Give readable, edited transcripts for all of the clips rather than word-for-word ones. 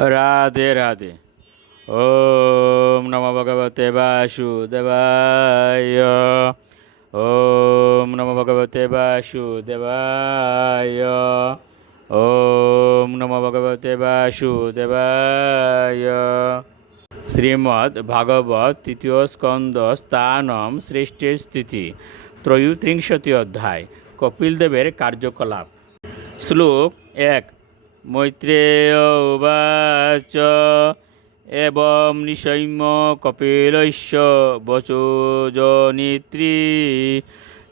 রাধে রাধে। ওম নমো ভগবতে বাসুদেবায়। ওম নমো ভগবতে বাসুদেবায়। ওম নমো ভগবতে বাসুদেবায়। শ্রীমদ্ ভাগবত তৃতীয় স্কন্দ স্থানম সৃষ্টির স্থিতি ত্রয়োত্রিংশতি অধ্যায়। কপিলদেবের কার্যকলাপ। শ্লোক 1। মৈত্রেয় উবাচ এবং নিশৈম কপিলস্য বচোজনিত্রী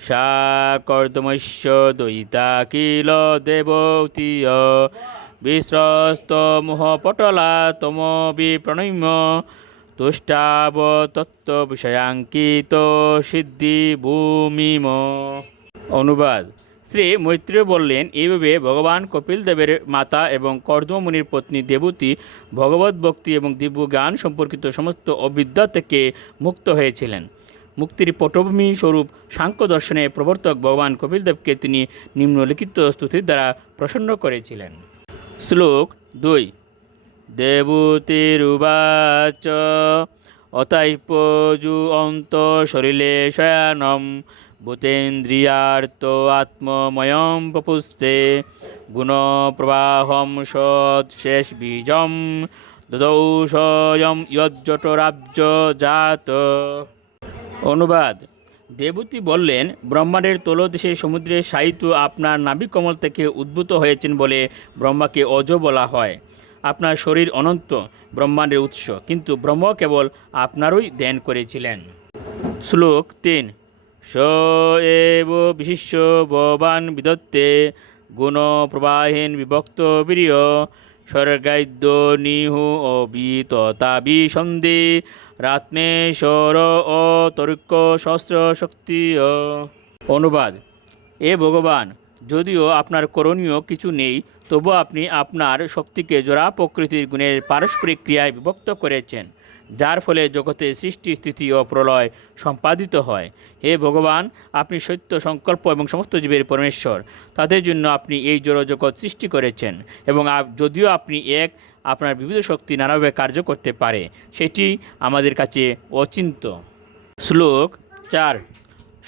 সা কর্দমস্য দয়িতা কিল দেবতীয় বিস্রস্ত মোহপটলা তম বিপ্রণম্য তুষ্টাব তত্ত্ব বিষয়াঙ্কিত সিদ্ধি ভূমিম। অনুবাদ। শ্রী মৈত্রেয় বললেন, এইভাবে ভগবান কপিল দেবের মাতা এবং কর্দমমুনির পত্নী দেবতী ভগবত ভক্তি এবং দিব্য জ্ঞান সম্পর্কিত সমস্ত অবিদ্যা থেকে মুক্ত হয়েছিলেন। মুক্তির পটভূমি স্বরূপ সাংখ্য দর্শনের প্রবর্তক ভগবান কপিল দেবকে তিনি নিম্নলিখিত স্তুতির দ্বারা প্রসন্ন করেছিলেন। শ্লোক 2। দেবতীরুবাচ অতৈপযু অন্ত শরীরে শয়ানম ভূতেন্দ্রিয়ার্ত আত্মময়ম পপুস্তে গুণপ্রবাহম সৎশেষ বীজম দদৌ স্বয়ং যজ্জঠরাব্জ জাত। অনুবাদ। দেবতী বললেন, ব্রহ্মাণ্ডের তলদেশে সমুদ্রে সাহিত্য আপনার নাভিকমল থেকে উদ্ভূত হয়েছেন বলে ব্রহ্মাকে অজ বলা হয়। আপনার শরীর অনন্ত, ব্রহ্মাণ্ডের উৎস, কিন্তু ব্রহ্ম কেবল আপনারই ধ্যান করেছিলেন। শ্লোক 3। স এব বিশিষ্য ভবান বিদত্তে গুণ প্রবাহেন বিভক্ত বীর্য স্বর্গাদ্য নিহু অবিততাবিসন্ধি রাত্মেশ্বর ও তর্ক শস্ত্র শক্তি। অনুবাদ। এ ভগবান, যদিও আপনার করণীয় কিছু নেই, তবু আপনি আপনার শক্তিকে জোড়া প্রকৃতির গুণের পারস্পরিক ক্রিয়ায় বিভক্ত করেছেন, যার ফলে জগতে সৃষ্টি, স্থিতি ও প্রলয় সম্পাদিত হয়। হে ভগবান, আপনি সত্য সংকল্প এবং সমস্ত জীবের পরমেশ্বর। তাদের জন্য আপনি এই জড় জগৎ সৃষ্টি করেছেন, এবং যদিও আপনি এক, আপনার বিবিধ শক্তি নানাভাবে কার্য করতে পারে, সেটি আমাদের কাছে অচিন্ত। শ্লোক 4।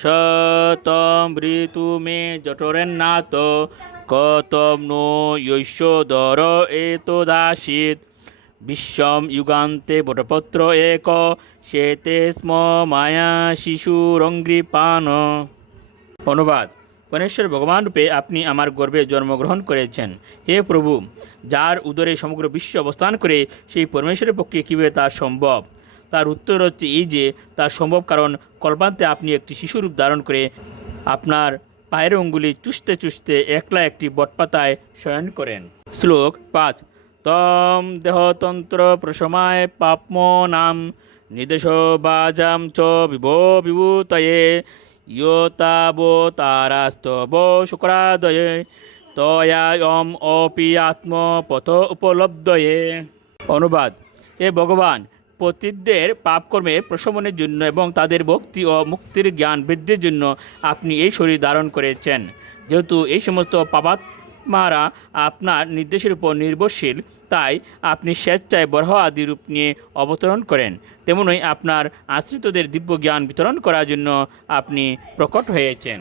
সতম ঋতু মে জঠরেন্নাথ কতম নো যশোদর এতদাসিত বিশ্বম যুগান্তে বটপত্র এক শেতে স্ম মায়া শিশুরঙ্গ্রিপান। অনুবাদ। গণেশ্বর ভগবান রূপে আপনি আমার গর্ভে জন্মগ্রহণ করেছেন। হে প্রভু, যার উদরে সমগ্র বিশ্ব অবস্থান করে, সেই পরমেশ্বরের পক্ষে কীভাবে তা সম্ভব? তার উত্তর হচ্ছে এই যে, তা সম্ভব কারণ কল্পান্তে আপনি একটি শিশুরূপ ধারণ করে আপনার পায়ের অঙ্গুলি চুষতে চুষতে একলা একটি বটপাতায় শয়ন করেন। শ্লোক 5। তম দেহতন্ত্র প্রসমায় পাপ্ম নাম নিদেশ বাজাম চ বিভূতয়ে ইয়তাবতারাস্তব শুক্রাদয়ে তয়ায়ম অপি আত্মপথ উপলব্ধয়ে। অনুবাদ। এ ভগবান, পতিতদের পাপকর্মে প্রশমনের জন্য এবং তাদের ভক্তি ও মুক্তির জ্ঞান বৃদ্ধির জন্য আপনি এই শরীর ধারণ করেছেন। যেহেতু এই সমস্ত পাপাত্মারা আপনার নির্দেশের উপর নির্ভরশীল, তাই আপনি স্বেচ্ছায় বরাহ আদি রূপ নিয়ে অবতরণ করেন। তেমনই আপনার আশ্রিতদের দিব্য জ্ঞান বিতরণ করার জন্য আপনি প্রকট হয়েছেন।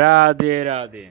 রাধে রাধে।